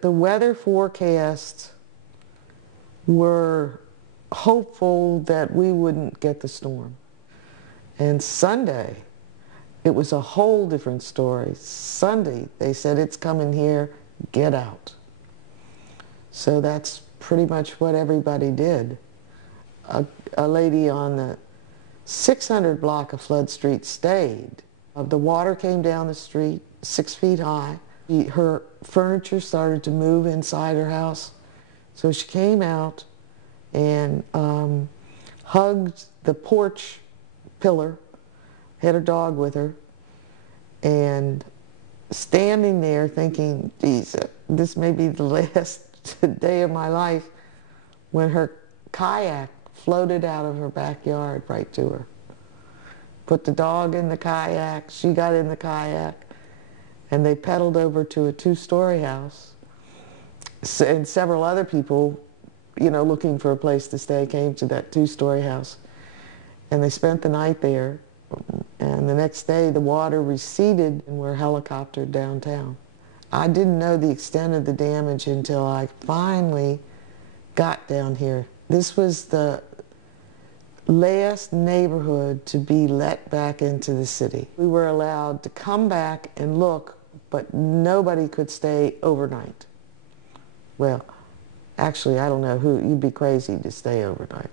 The weather forecasts were hopeful that we wouldn't get the storm. And Sunday, it was a whole different story. Sunday, they said, it's coming here, get out. So that's pretty much what everybody did. A lady on the 600 block of Flood Street stayed. The water came down the street 6 feet high. Her furniture started to move inside her house. So she came out and hugged the porch pillar, had her dog with her, and standing there thinking, geez, this may be the last day of my life, when her kayak floated out of her backyard right to her. Put the dog in the kayak, she got in the kayak, and they pedaled over to a 2-story house. And several other people, you know, looking for a place to stay, came to that 2-story house. And they spent the night there. And the next day, the water receded and were helicoptered downtown. I didn't know the extent of the damage until I finally got down here. This was the last neighborhood to be let back into the city. We were allowed to come back and look, but nobody could stay overnight. Well, actually, I don't know who, you'd be crazy to stay overnight.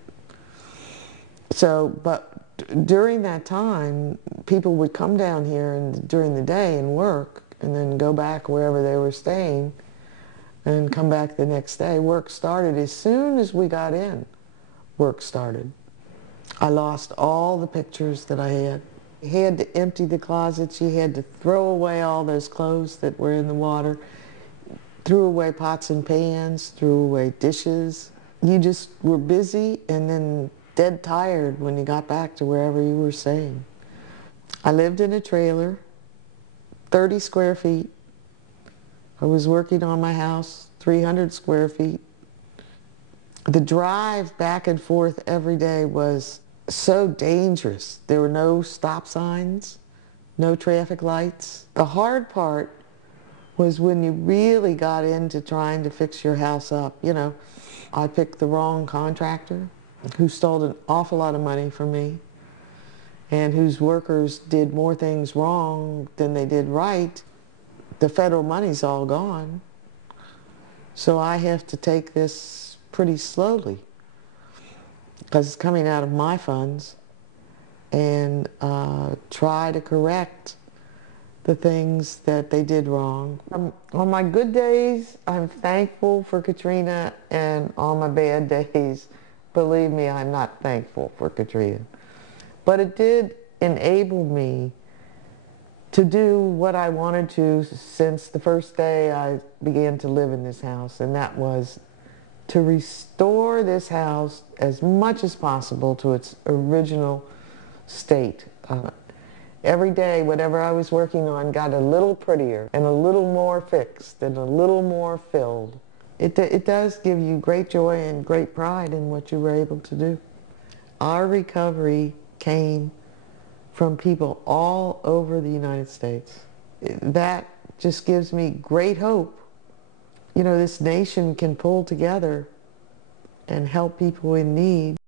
So, but during that time, people would come down here and during the day and work, and then go back wherever they were staying and come back the next day. Work started as soon as we got in. Work started. I lost all the pictures that I had. You had to empty the closets. You had to throw away all those clothes that were in the water. Threw away pots and pans, threw away dishes. You just were busy and then dead tired when you got back to wherever you were staying. I lived in a trailer, 30 square feet. I was working on my house, 300 square feet. The drive back and forth every day was so dangerous. There were no stop signs, no traffic lights. The hard part was when you really got into trying to fix your house up. You know, I picked the wrong contractor who stole an awful lot of money from me and whose workers did more things wrong than they did right. The federal money's all gone. So I have to take this pretty slowly because it's coming out of my funds, and try to correct the things that they did wrong. On my good days, I'm thankful for Katrina, and on my bad days, believe me, I'm not thankful for Katrina. But it did enable me to do what I wanted to since the first day I began to live in this house, and that was to restore this house as much as possible to its original state. Every day, whatever I was working on got a little prettier and a little more fixed and a little more filled. It does give you great joy and great pride in what you were able to do. Our recovery came from people all over the United States. That just gives me great hope. You know, this nation can pull together and help people in need.